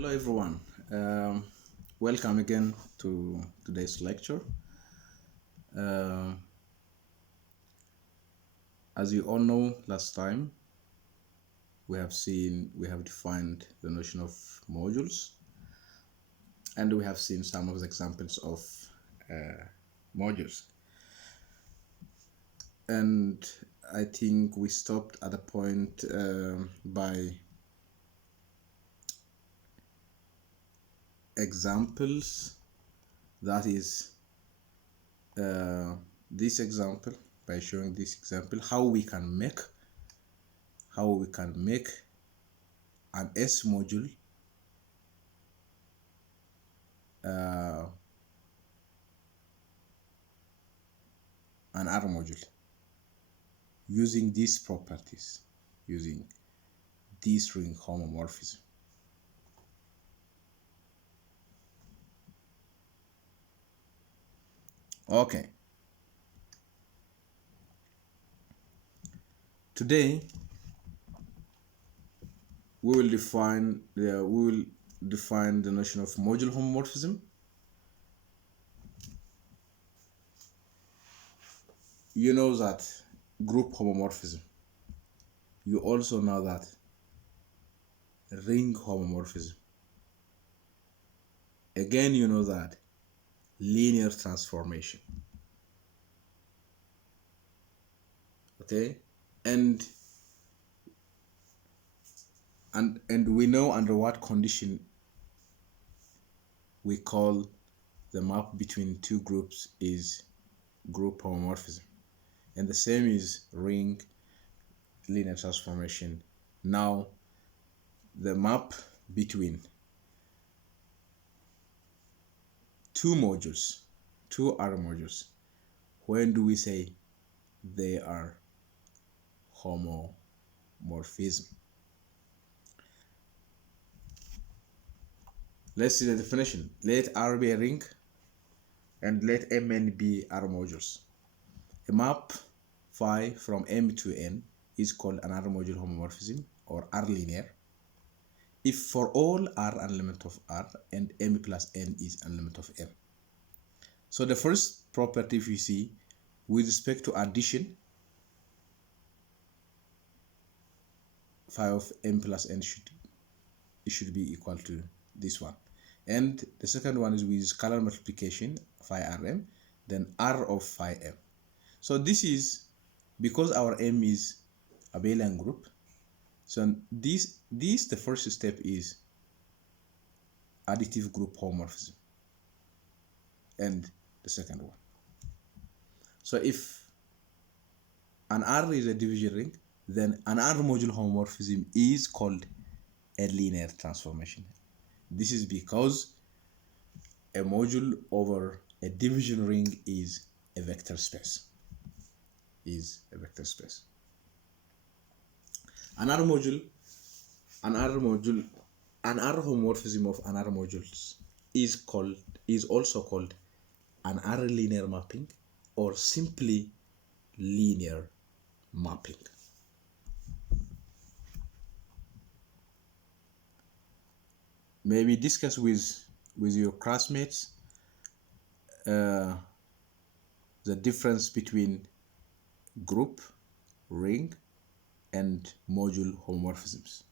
Hello everyone. Welcome again to today's lecture. Uh, as you all know, last time we have defined the notion of modules, and we have seen some of the examples of modules. And I think we stopped at a point by examples, that is this example, by showing this example how we can make an S module an R module using these properties, using this ring homomorphism. Okay. Today we will define the notion of module homomorphism. You know that group homomorphism. You also know that ring homomorphism. Again, you know that linear transformation. Okay, and we know under what condition we call the map between two groups is group homomorphism, and the same is ring linear transformation. Now the map between two modules, two R modules, when do we say they are homomorphism? Let's see the definition. Let R be a ring and let Mn be R modules. A map phi from M to N is called an R module homomorphism or R linear if for all R an element of R and M plus N is an element of M. So the first property we see with respect to addition, phi of M plus N should be equal to this one. And the second one is with scalar multiplication, phi Rm, then R of phi M. So this is because our M is abelian group. So this the first step is additive group homomorphism, and the second one. So if an R is a division ring, then an R module homomorphism is called a linear transformation. This is because a module over a division ring is a vector space. An R homomorphism of an R modules is also called an R linear mapping or simply linear mapping. Maybe discuss with your classmates the difference between group, ring, and module homomorphisms.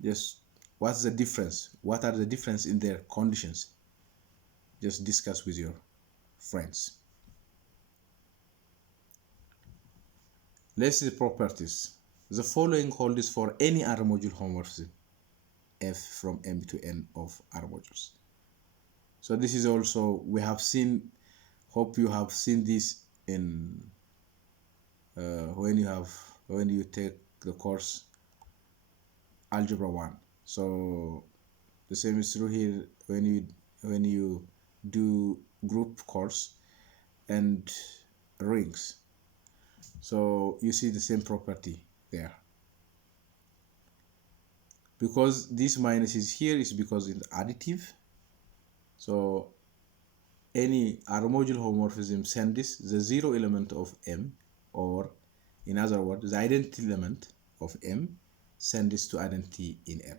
Just what's the difference? What are the difference in their conditions? Just discuss with your friends. Let's see the properties. The following holds for any R module homomorphism F from M to N of R modules. So this is also, we have seen, hope you have seen this in when you take the course Algebra 1. So the same is true here when you do group course and rings. So you see the same property there. Because this minus is here is because it's additive. So any R module homomorphism send this the zero element of M, or in other words the identity element of M send this to identity in N.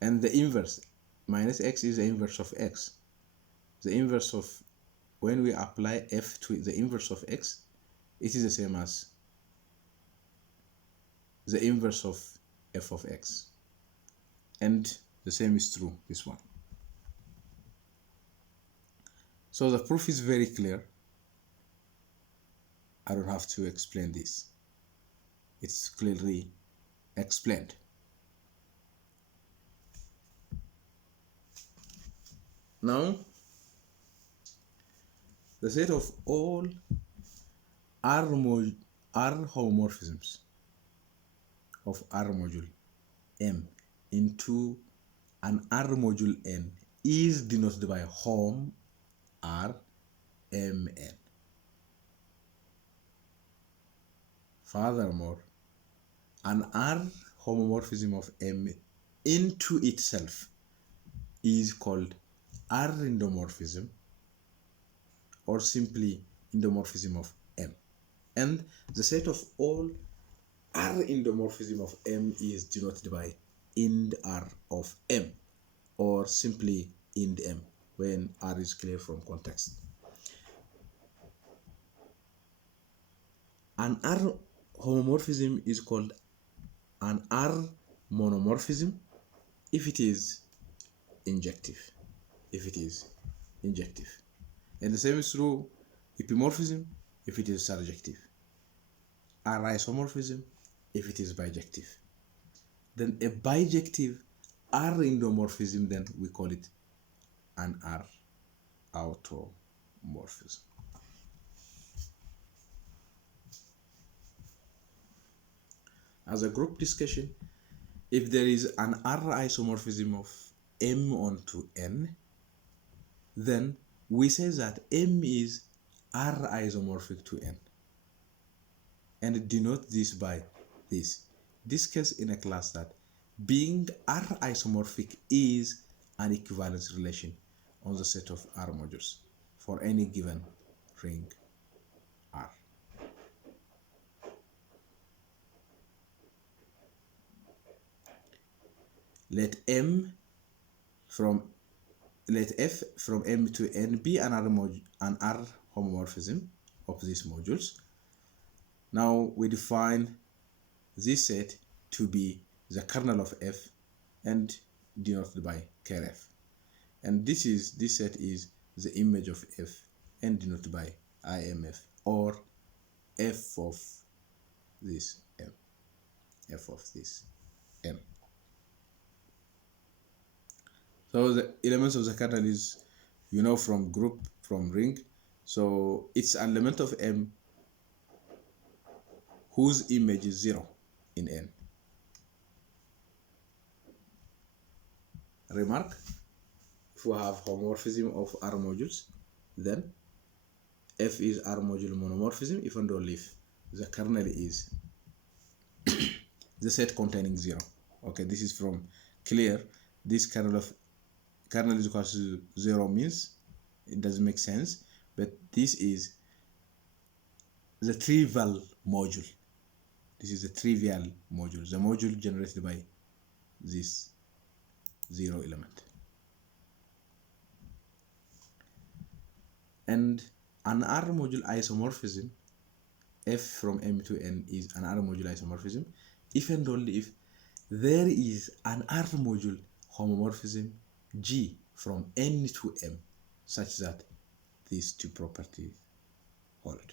And the inverse, minus x is the inverse of x. The inverse of, when we apply f to the inverse of x, it is the same as the inverse of f of x. And the same is true, this one. So the proof is very clear. I don't have to explain this. It's clearly explained. Now, the set of all R homomorphisms of R module M into an R module N is denoted by hom R Mn. Furthermore, an R homomorphism of M into itself is called R endomorphism, or simply endomorphism of M. And the set of all R endomorphism of M is denoted by ind R of M, or simply ind M when R is clear from context. An R homomorphism is called an R monomorphism if it is injective. And the same is true epimorphism if it is surjective. R isomorphism if it is bijective. Then a bijective R endomorphism, then we call it an R automorphism. As a group discussion, if there is an R isomorphism of M onto N, then we say that M is R isomorphic to N, and denote this by this. Discuss in a class that being R isomorphic is an equivalence relation on the set of R modules for any given ring R. Let f from M to N be an R homomorphism of these modules. Now we define this set to be the kernel of F and denoted by kerf. And this set is the image of F and denoted by IMF, or F of this M. F of this M. So the elements of the kernel is, from group, from ring. So it's an element of M whose image is 0 in N. Remark, if we have homomorphism of R modules, then F is R module monomorphism if and only if the kernel is the set containing 0. Okay, this is from clear. This kernel is equal to 0 means it doesn't make sense, but this is the trivial module. This is the trivial module, the module generated by this 0 element. And an R module isomorphism, F from M to N, is an R module isomorphism if and only if there is an R module homomorphism G from N to M such that these two properties hold.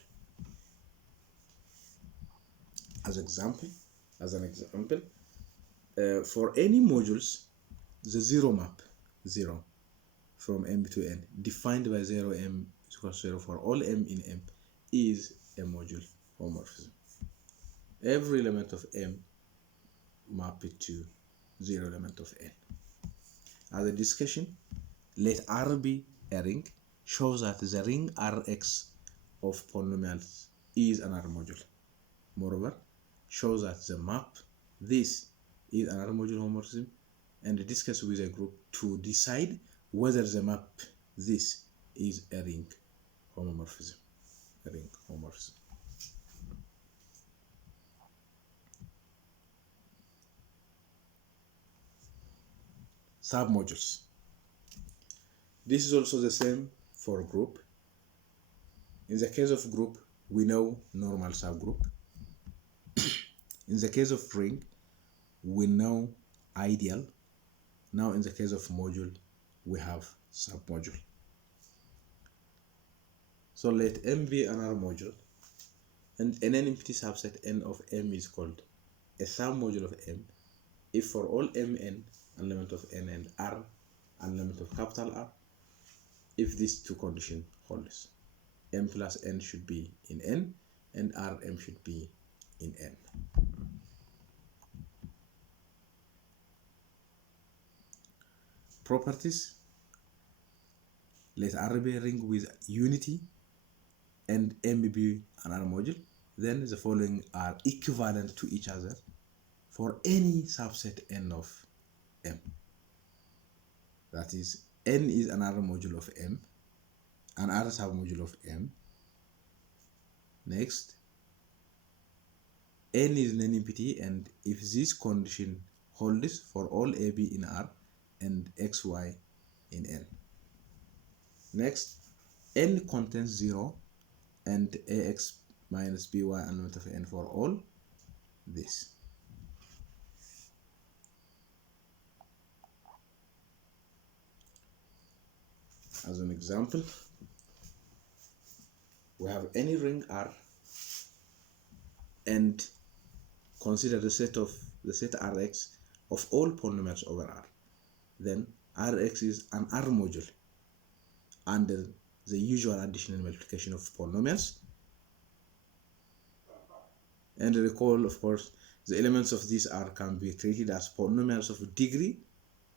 As an example, for any modules, the 0 map, 0 from M to N, defined by 0 M is equal to 0 for all M in M, is a module homomorphism. Every element of M map it to 0 element of N. As a discussion, let R be a ring, shows that the ring Rx of polynomials is an R module. Moreover, shows that the map this is an R module homomorphism, and discuss with a group to decide whether the map this is a ring homomorphism. submodules. This is also the same for group. In the case of group, we know normal subgroup. In the case of ring, we know ideal. Now in the case of module, we have submodule. So let M be another module, and an empty subset N of M is called a submodule of M if for all Mn, an element of N, and R, an element of capital R, if these two conditions holds. M plus N should be in N, and Rm should be in N. Properties. Let R be a ring with unity and M be another module. Then the following are equivalent to each other for any subset N of M. That is, N is another module of M, another submodule of M. Next, N is non-empty, and if this condition holds for all AB in R and XY in N. Next, N contains 0 and AX minus BY element of N for all this. As an example, we have any ring R and consider the set Rx of all polynomials over R. Then Rx is an R module under the usual addition and multiplication of polynomials. And recall, of course, the elements of this R can be treated as polynomials of degree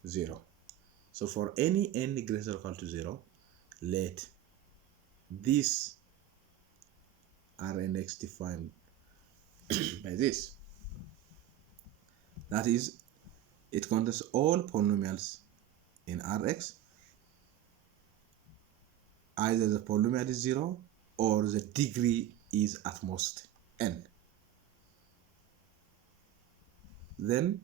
0. So for any n greater than or equal to 0, let this R and X defined by this. That is, it contains all polynomials in Rx. Either the polynomial is 0 or the degree is at most n. Then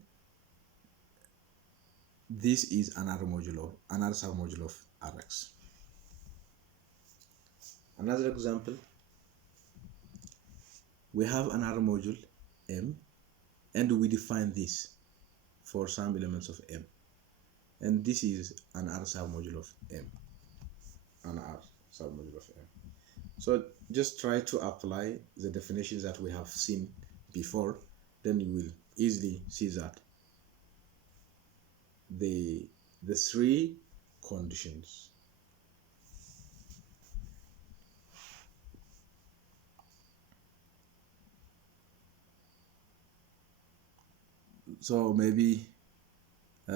this is another submodule of Rx. Another example, we have another module M, and we define this for some elements of M, and this is another submodule of M. So just try to apply the definitions that we have seen before, then you will easily see that the three conditions. So maybe we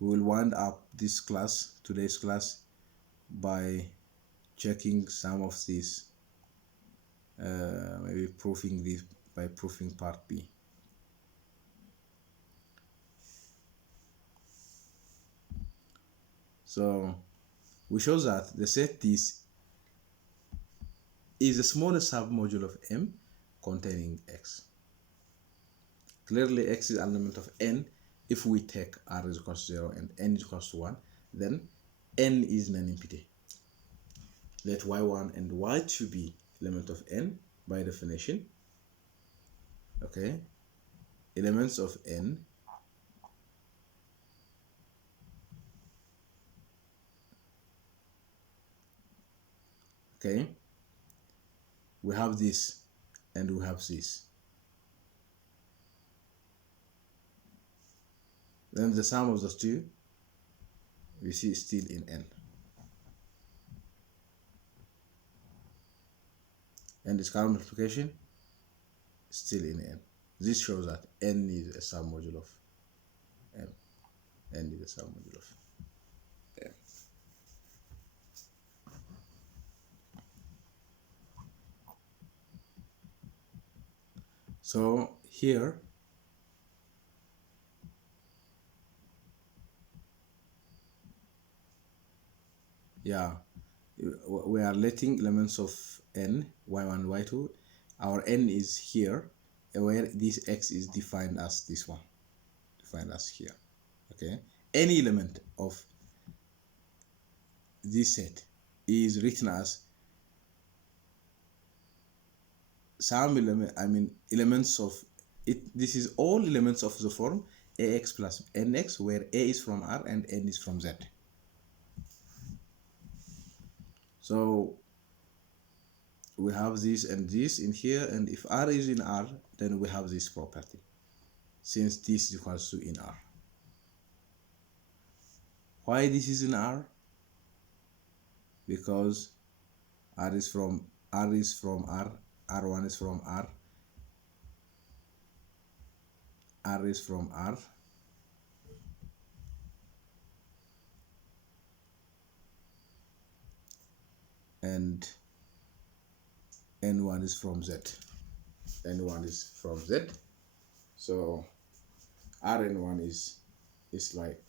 will wind up today's class, by checking some of these, maybe proving this by proving part B. So we show that the set this is the smallest submodule of M containing X. Clearly X is an element of N. If we take R is equal to 0 and N is equal to 1, then N is non-empty. Let Y1 and Y2 be element of N by definition. Okay, elements of N okay, we have this and we have this. Then the sum of the two we see still in N, and its current multiplication still in N. This shows that N is a submodule of M. N is a submodule of M. So here we are letting elements of N, Y1, Y2. Our N is here, where this X is defined as this one, defined as here. Okay, any element of this set is written as some element, elements of it. This is all elements of the form ax plus nx, where a is from R and n is from Z. So we have this and this in here, and if R is in R, then we have this property, since this is equals to in R. Why this is in R? Because R is from R, R1 is from R, R is from R, and N1 is from Z. N1 is from Z. So Rn1 is like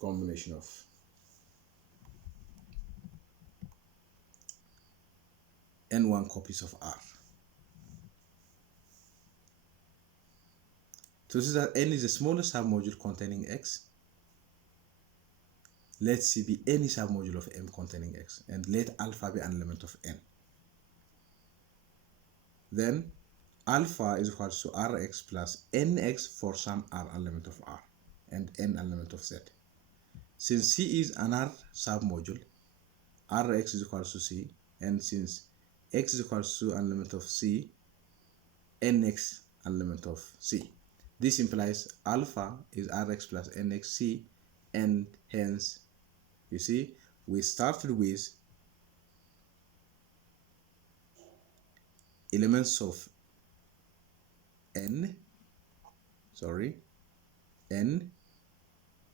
combination of N1 copies of R. So this is that N is the smallest submodule containing X. Let C be any submodule of M containing X, and let alpha be an element of N. Then alpha is equal to Rx plus Nx for some R element of R and N element of Z. Since C is an R submodule, Rx is equal to C, and since X is equal to an element of C, Nx an element of C. This implies alpha is Rx plus Nxc, and hence, you see, we started with elements of N,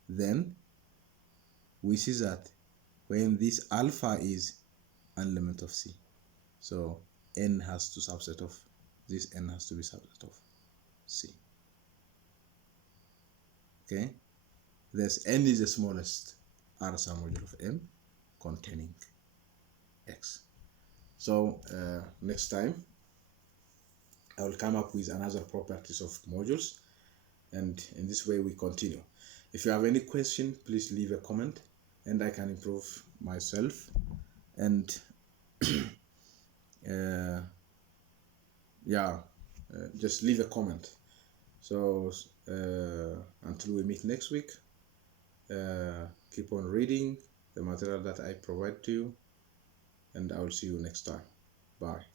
then we see that when this alpha is an element of C, so N has to subset of this, N has to be subset of C. Okay, thus N is the smallest R submodule of M containing X. So next time I will come up with another properties of modules, and in this way we continue. If you have any question, please leave a comment and I can improve myself. And just leave a comment. So until we meet next week, keep on reading the material that I provide to you, and I will see you next time. Bye.